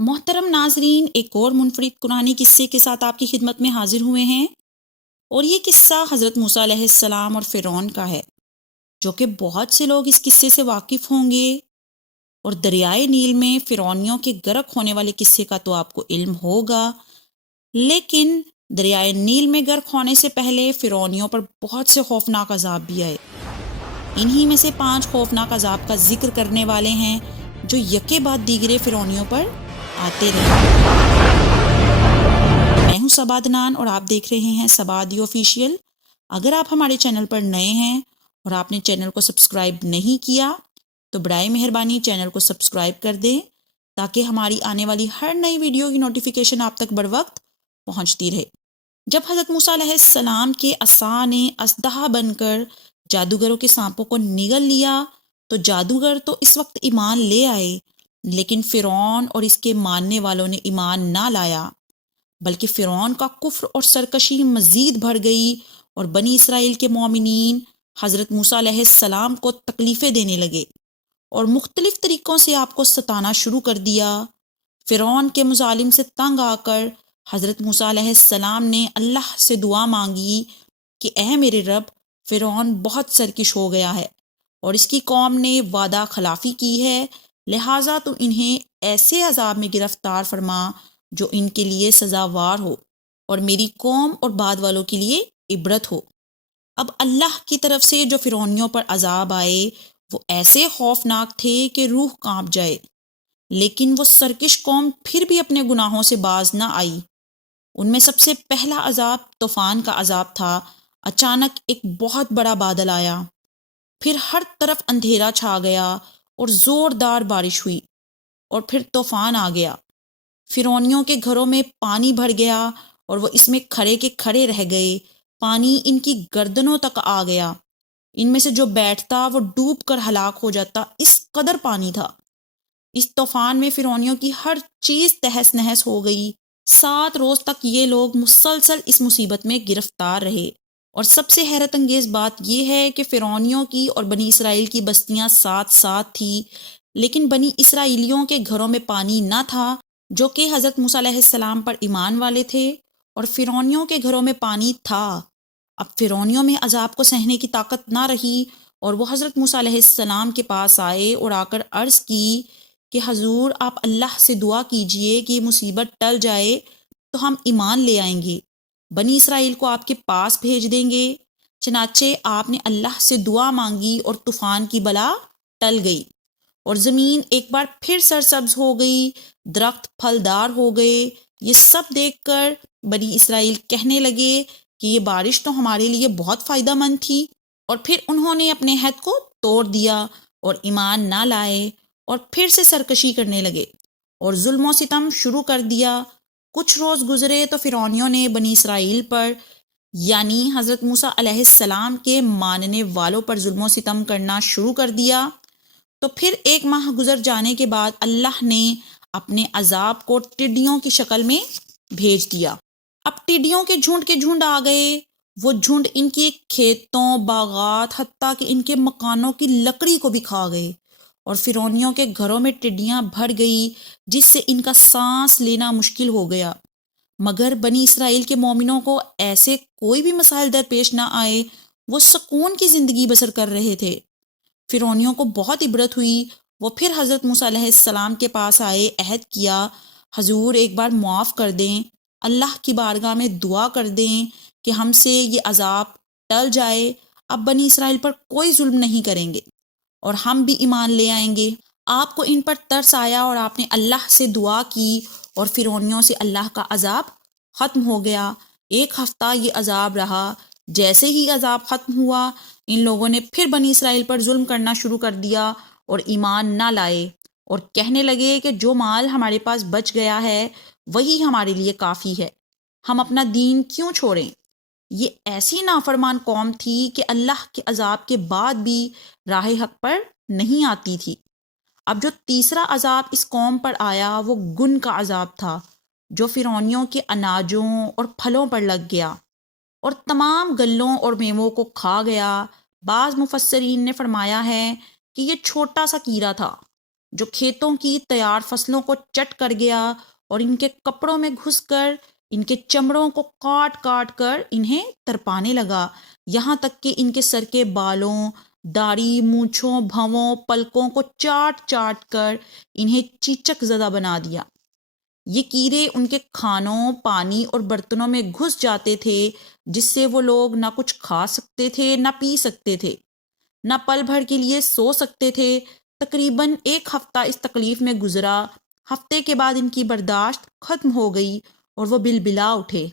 محترم ناظرین، ایک اور منفرد قرآنی قصے کے ساتھ آپ کی خدمت میں حاضر ہوئے ہیں، اور یہ قصہ حضرت موسیٰ علیہ السلام اور فرعون کا ہے، جو کہ بہت سے لوگ اس قصے سے واقف ہوں گے۔ اور دریائے نیل میں فرعونیوں کے غرق ہونے والے قصے کا تو آپ کو علم ہوگا، لیکن دریائے نیل میں غرق ہونے سے پہلے فرعونیوں پر بہت سے خوفناک عذاب بھی آئے۔ انہی میں سے 5 خوفناک عذاب کا ذکر کرنے والے ہیں، جو یکے بعد دیگرے فرعونیوں پر آتے رہے۔ میں ہوں سبا عدنان اور آپ دیکھ رہے ہیں سبا آڈیو آفیشیل۔ اگر آپ ہمارے چینل پر نئے ہیں اور آپ نے چینل کو سبسکرائب نہیں کیا تو برائے مہربانی چینل کو سبسکرائب کر دیں، تاکہ ہماری آنے والی ہر نئی ویڈیو کی نوٹیفیکیشن آپ تک بروقت پہنچتی رہے۔ جب حضرت موسیٰ علیہ السلام کے عصا نے اژدہا بن کر جادوگروں کے سانپوں کو نگل لیا تو جادوگر تو اس وقت ایمان لے آئے، لیکن فرعون اور اس کے ماننے والوں نے ایمان نہ لایا، بلکہ فرعون کا کفر اور سرکشی مزید بڑھ گئی، اور بنی اسرائیل کے مومنین حضرت موسیٰ علیہ السلام کو تکلیفیں دینے لگے اور مختلف طریقوں سے آپ کو ستانا شروع کر دیا۔ فرعون کے مظالم سے تنگ آ کر حضرت موسیٰ علیہ السلام نے اللہ سے دعا مانگی کہ اے میرے رب، فرعون بہت سرکش ہو گیا ہے اور اس کی قوم نے وعدہ خلافی کی ہے، لہٰذا تو انہیں ایسے عذاب میں گرفتار فرما جو ان کے لیے سزاوار ہو اور میری قوم اور بعد والوں کے لیے عبرت ہو۔ اب اللہ کی طرف سے جو فرعونیوں پر عذاب آئے وہ ایسے خوفناک تھے کہ روح کانپ جائے، لیکن وہ سرکش قوم پھر بھی اپنے گناہوں سے باز نہ آئی۔ ان میں سب سے پہلا عذاب طوفان کا عذاب تھا۔ اچانک ایک بہت بڑا بادل آیا، پھر ہر طرف اندھیرا چھا گیا اور زوردار بارش ہوئی، اور پھر طوفان آ گیا۔ فرعونیوں کے گھروں میں پانی بھر گیا اور وہ اس میں کھڑے کے کھڑے رہ گئے، پانی ان کی گردنوں تک آ گیا، ان میں سے جو بیٹھتا وہ ڈوب کر ہلاک ہو جاتا، اس قدر پانی تھا۔ اس طوفان میں فرعونیوں کی ہر چیز تہس نہس ہو گئی۔ 7 روز تک یہ لوگ مسلسل اس مصیبت میں گرفتار رہے، اور سب سے حیرت انگیز بات یہ ہے کہ فرعونیوں کی اور بنی اسرائیل کی بستیاں ساتھ ساتھ تھی، لیکن بنی اسرائیلیوں کے گھروں میں پانی نہ تھا، جو کہ حضرت موسیٰ علیہ السلام پر ایمان والے تھے، اور فرعونیوں کے گھروں میں پانی تھا۔ اب فرعونیوں میں عذاب کو سہنے کی طاقت نہ رہی، اور وہ حضرت موسیٰ علیہ السلام کے پاس آئے اور آ کر عرض کی کہ حضور، آپ اللہ سے دعا کیجئے کہ یہ مصیبت ٹل جائے تو ہم ایمان لے آئیں گے، بنی اسرائیل کو آپ کے پاس بھیج دیں گے۔ چنانچہ آپ نے اللہ سے دعا مانگی اور طوفان کی بلا ٹل گئی، اور زمین ایک بار پھر سرسبز ہو گئی، درخت پھلدار ہو گئے۔ یہ سب دیکھ کر بنی اسرائیل کہنے لگے کہ یہ بارش تو ہمارے لیے بہت فائدہ مند تھی، اور پھر انہوں نے اپنے عہد کو توڑ دیا اور ایمان نہ لائے، اور پھر سے سرکشی کرنے لگے اور ظلم و ستم شروع کر دیا۔ کچھ روز گزرے تو فرعونیوں نے بنی اسرائیل پر، یعنی حضرت موسیٰ علیہ السلام کے ماننے والوں پر ظلم و ستم کرنا شروع کر دیا۔ تو پھر 1 ماہ گزر جانے کے بعد اللہ نے اپنے عذاب کو ٹڈیوں کی شکل میں بھیج دیا۔ اب ٹڈیوں کے جھنڈ آ گئے، وہ جھنڈ ان کے کھیتوں، باغات، حتیٰ کہ ان کے مکانوں کی لکڑی کو بھی کھا گئے، اور فرعونیوں کے گھروں میں ٹڈیاں بھر گئی، جس سے ان کا سانس لینا مشکل ہو گیا۔ مگر بنی اسرائیل کے مومنوں کو ایسے کوئی بھی مسائل درپیش نہ آئے، وہ سکون کی زندگی بسر کر رہے تھے۔ فرعونیوں کو بہت عبرت ہوئی، وہ پھر حضرت موسیٰ علیہ السلام کے پاس آئے، عہد کیا، حضور ایک بار معاف کر دیں، اللہ کی بارگاہ میں دعا کر دیں کہ ہم سے یہ عذاب ٹل جائے، اب بنی اسرائیل پر کوئی ظلم نہیں کریں گے اور ہم بھی ایمان لے آئیں گے۔ آپ کو ان پر ترس آیا اور آپ نے اللہ سے دعا کی، اور فرعونیوں سے اللہ کا عذاب ختم ہو گیا۔ 1 ہفتہ یہ عذاب رہا۔ جیسے ہی عذاب ختم ہوا، ان لوگوں نے پھر بنی اسرائیل پر ظلم کرنا شروع کر دیا اور ایمان نہ لائے، اور کہنے لگے کہ جو مال ہمارے پاس بچ گیا ہے وہی ہمارے لیے کافی ہے، ہم اپنا دین کیوں چھوڑیں۔ یہ ایسی نافرمان قوم تھی کہ اللہ کے عذاب کے بعد بھی راہ حق پر نہیں آتی تھی۔ اب جو تیسرا عذاب اس قوم پر آیا وہ گن کا عذاب تھا، جو فرعونیوں کے اناجوں اور پھلوں پر لگ گیا اور تمام گلوں اور میووں کو کھا گیا۔ بعض مفسرین نے فرمایا ہے کہ یہ چھوٹا سا کیڑا تھا جو کھیتوں کی تیار فصلوں کو چٹ کر گیا اور ان کے کپڑوں میں گھس کر ان کے چمڑوں کو کاٹ کاٹ کر انہیں ترپانے لگا، یہاں تک کہ ان کے سر کے بالوں، داڑھی، مونچھوں، بھووں، پلکوں کو چاٹ چاٹ کر انہیں چیچک زدہ بنا دیا۔ یہ کیڑے ان کے کھانوں، پانی اور برتنوں میں گھس جاتے تھے، جس سے وہ لوگ نہ کچھ کھا سکتے تھے، نہ پی سکتے تھے، نہ پل بھر کے لیے سو سکتے تھے۔ تقریباً 1 ہفتہ اس تکلیف میں گزرا۔ ہفتے کے بعد ان کی برداشت ختم ہو گئی اور وہ بلبلا اٹھے،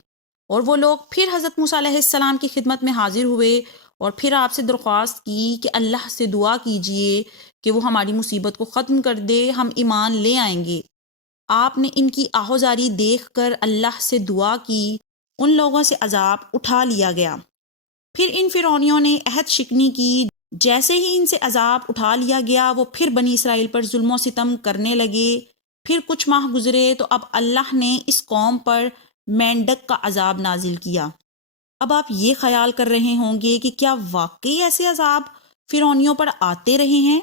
اور وہ لوگ پھر حضرت موسیٰ علیہ السلام کی خدمت میں حاضر ہوئے اور پھر آپ سے درخواست کی کہ اللہ سے دعا کیجئے کہ وہ ہماری مصیبت کو ختم کر دے، ہم ایمان لے آئیں گے۔ آپ نے ان کی آہوزاری دیکھ کر اللہ سے دعا کی، ان لوگوں سے عذاب اٹھا لیا گیا۔ پھر ان فرعونیوں نے عہد شکنی کی، جیسے ہی ان سے عذاب اٹھا لیا گیا وہ پھر بنی اسرائیل پر ظلم و ستم کرنے لگے۔ پھر کچھ ماہ گزرے تو اب اللہ نے اس قوم پر مینڈک کا عذاب نازل کیا۔ اب آپ یہ خیال کر رہے ہوں گے کہ کیا واقعی ایسے عذاب فرعونیوں پر آتے رہے ہیں؟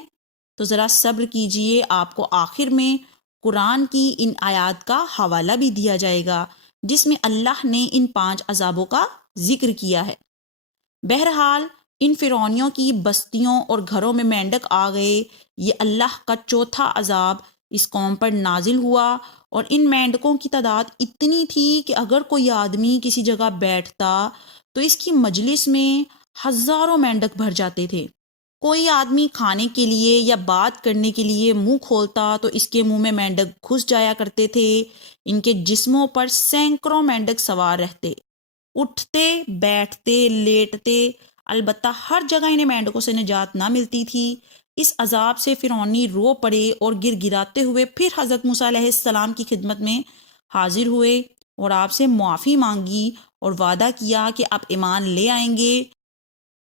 تو ذرا صبر کیجئے، آپ کو آخر میں قرآن کی ان آیات کا حوالہ بھی دیا جائے گا جس میں اللہ نے ان 5 عذابوں کا ذکر کیا ہے۔ بہرحال ان فرعونیوں کی بستیوں اور گھروں میں مینڈک آ گئے، یہ اللہ کا چوتھا عذاب اس قوم پر نازل ہوا، اور ان مینڈکوں کی تعداد اتنی تھی کہ اگر کوئی آدمی کسی جگہ بیٹھتا تو اس کی مجلس میں ہزاروں مینڈک بھر جاتے تھے۔ کوئی آدمی کھانے کے لیے یا بات کرنے کے لیے منہ کھولتا تو اس کے منہ میں مینڈک گھس جایا کرتے تھے۔ ان کے جسموں پر سینکڑوں مینڈک سوار رہتے، اٹھتے، بیٹھتے، لیٹتے، البتہ ہر جگہ انہیں مینڈکوں سے نجات نہ ملتی تھی۔ اس عذاب سے فرعونی رو پڑے اور گر گراتے ہوئے پھر حضرت موسیٰ علیہ السلام کی خدمت میں حاضر ہوئے اور آپ سے معافی مانگی اور وعدہ کیا کہ آپ ایمان لے آئیں گے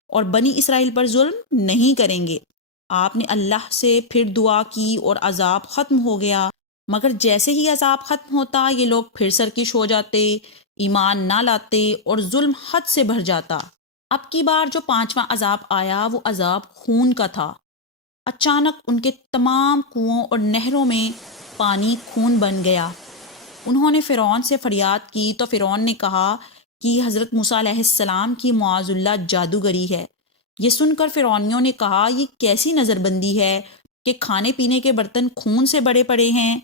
اور بنی اسرائیل پر ظلم نہیں کریں گے۔ آپ نے اللہ سے پھر دعا کی اور عذاب ختم ہو گیا، مگر جیسے ہی عذاب ختم ہوتا یہ لوگ پھر سرکش ہو جاتے، ایمان نہ لاتے اور ظلم حد سے بڑھ جاتا۔ اب کی بار جو 5واں عذاب آیا وہ عذاب خون کا تھا۔ اچانک ان کے تمام کنوؤں اور نہروں میں پانی خون بن گیا۔ انہوں نے فرعون سے فریاد کی تو فرعون نے کہا کہ حضرت موسیٰ علیہ السلام کی معاذ اللہ جادوگری ہے۔ یہ سن کر فرعونیوں نے کہا یہ کیسی نظر بندی ہے کہ کھانے پینے کے برتن خون سے بڑے پڑے ہیں،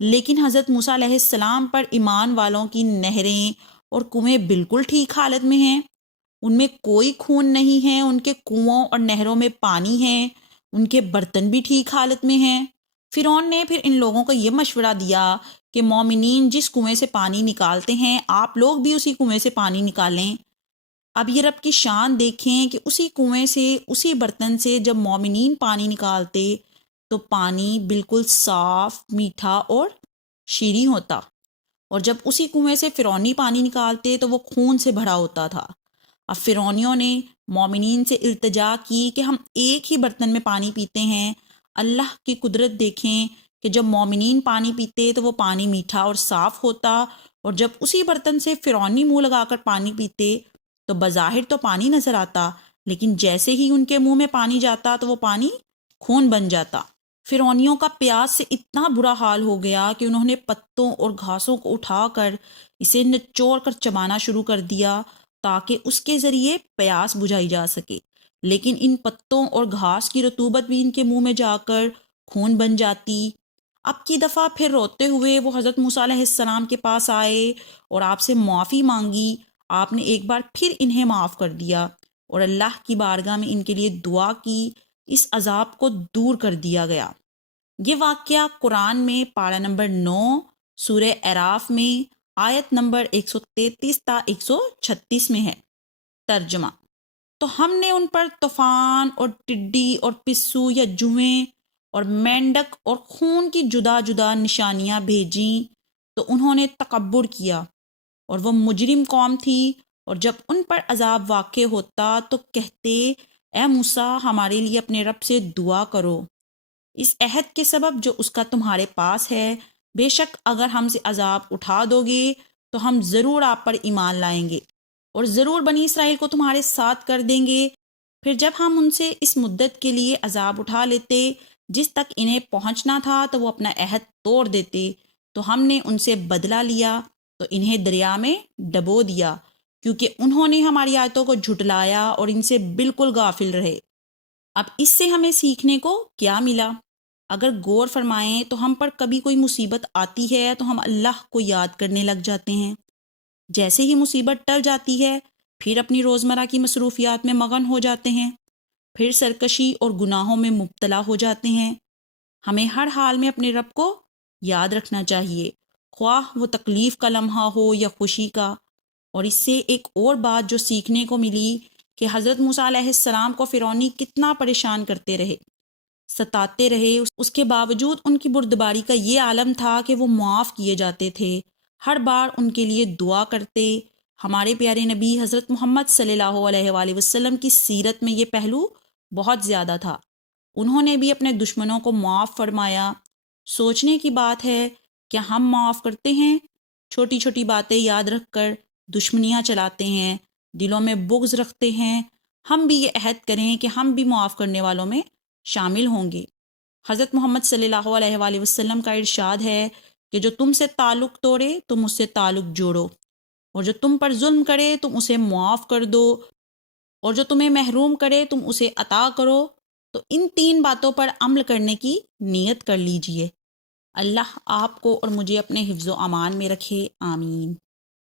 لیکن حضرت موسیٰ علیہ السلام پر ایمان والوں کی نہریں اور کنویں بالکل ٹھیک حالت میں ہیں، ان میں کوئی خون نہیں ہے، ان کے کنوؤں اور نہروں میں پانی ہے، ان کے برتن بھی ٹھیک حالت میں ہیں۔ فرعون نے پھر ان لوگوں کو یہ مشورہ دیا کہ مومنین جس کنویں سے پانی نکالتے ہیں آپ لوگ بھی اسی کنویں سے پانی نکالیں۔ اب یہ رب کی شان دیکھیں کہ اسی کنویں سے، اسی برتن سے جب مومنین پانی نکالتے تو پانی بالکل صاف، میٹھا اور شیریں ہوتا، اور جب اسی کنویں سے فرعونی پانی نکالتے تو وہ خون سے بھرا ہوتا تھا۔ اب فرعونیوں نے مومنین سے التجا کی کہ ہم ایک ہی برتن میں پانی پیتے ہیں، اللہ کی قدرت دیکھیں کہ جب مومنین پانی پیتے تو وہ پانی میٹھا اور صاف ہوتا، اور جب اسی برتن سے فرعونی منہ لگا کر پانی پیتے تو بظاہر تو پانی نظر آتا، لیکن جیسے ہی ان کے منہ میں پانی جاتا تو وہ پانی خون بن جاتا۔ فرعونیوں کا پیاس سے اتنا برا حال ہو گیا کہ انہوں نے پتوں اور گھاسوں کو اٹھا کر اسے نچوڑ کر چبانا شروع کر دیا تاکہ اس کے ذریعے پیاس بجھائی جا سکے، لیکن ان پتوں اور گھاس کی رطوبت بھی ان کے منہ میں جا کر خون بن جاتی۔ اب کی دفعہ پھر روتے ہوئے وہ حضرت موسیٰ علیہ السلام کے پاس آئے اور آپ سے معافی مانگی۔ آپ نے ایک بار پھر انہیں معاف کر دیا اور اللہ کی بارگاہ میں ان کے لیے دعا کی، اس عذاب کو دور کر دیا گیا۔ یہ واقعہ قرآن میں پارہ نمبر 9 سورہ اعراف میں آیت نمبر 133 تا 136 میں ہے۔ ترجمہ: تو ہم نے ان پر طوفان اور ٹڈی اور پسو یا جوئیں اور مینڈک اور خون کی جدا جدا نشانیاں بھیجیں تو انہوں نے تکبر کیا، اور وہ مجرم قوم تھی، اور جب ان پر عذاب واقع ہوتا تو کہتے اے موسیٰ ہمارے لیے اپنے رب سے دعا کرو اس عہد کے سبب جو اس کا تمہارے پاس ہے، بے شک اگر ہم سے عذاب اٹھا دو گے تو ہم ضرور آپ پر ایمان لائیں گے اور ضرور بنی اسرائیل کو تمہارے ساتھ کر دیں گے۔ پھر جب ہم ان سے اس مدت کے لیے عذاب اٹھا لیتے جس تک انہیں پہنچنا تھا تو وہ اپنا عہد توڑ دیتے، تو ہم نے ان سے بدلہ لیا تو انہیں دریا میں ڈبو دیا، کیونکہ انہوں نے ہماری آیتوں کو جھٹلایا اور ان سے بالکل غافل رہے۔ اب اس سے ہمیں سیکھنے کو کیا ملا؟ اگر غور فرمائیں تو ہم پر کبھی کوئی مصیبت آتی ہے تو ہم اللہ کو یاد کرنے لگ جاتے ہیں۔ جیسے ہی مصیبت ٹل جاتی ہے پھر اپنی روزمرہ کی مصروفیات میں مگن ہو جاتے ہیں، پھر سرکشی اور گناہوں میں مبتلا ہو جاتے ہیں۔ ہمیں ہر حال میں اپنے رب کو یاد رکھنا چاہیے، خواہ وہ تکلیف کا لمحہ ہو یا خوشی کا۔ اور اس سے ایک اور بات جو سیکھنے کو ملی کہ حضرت موسیٰ علیہ السلام کو فرعونی کتنا پریشان کرتے رہے، ستاتے رہے، اس کے باوجود ان کی بردباری کا یہ عالم تھا کہ وہ معاف کیے جاتے تھے، ہر بار ان کے لیے دعا کرتے۔ ہمارے پیارے نبی حضرت محمد صلی اللہ علیہ وآلہ وسلم کی سیرت میں یہ پہلو بہت زیادہ تھا، انہوں نے بھی اپنے دشمنوں کو معاف فرمایا۔ سوچنے کی بات ہے کہ ہم معاف کرتے ہیں، چھوٹی چھوٹی باتیں یاد رکھ کر دشمنیاں چلاتے ہیں، دلوں میں بغض رکھتے ہیں۔ ہم بھی یہ عہد کریں کہ ہم بھی معاف کرنے والوں میں شامل ہوں گے۔ حضرت محمد صلی اللہ علیہ وآلہ وسلم کا ارشاد ہے کہ جو تم سے تعلق توڑے تم اس سے تعلق جوڑو، اور جو تم پر ظلم کرے تم اسے معاف کر دو، اور جو تمہیں محروم کرے تم اسے عطا کرو۔ تو ان تین باتوں پر عمل کرنے کی نیت کر لیجئے۔ اللہ آپ کو اور مجھے اپنے حفظ و امان میں رکھے، آمین۔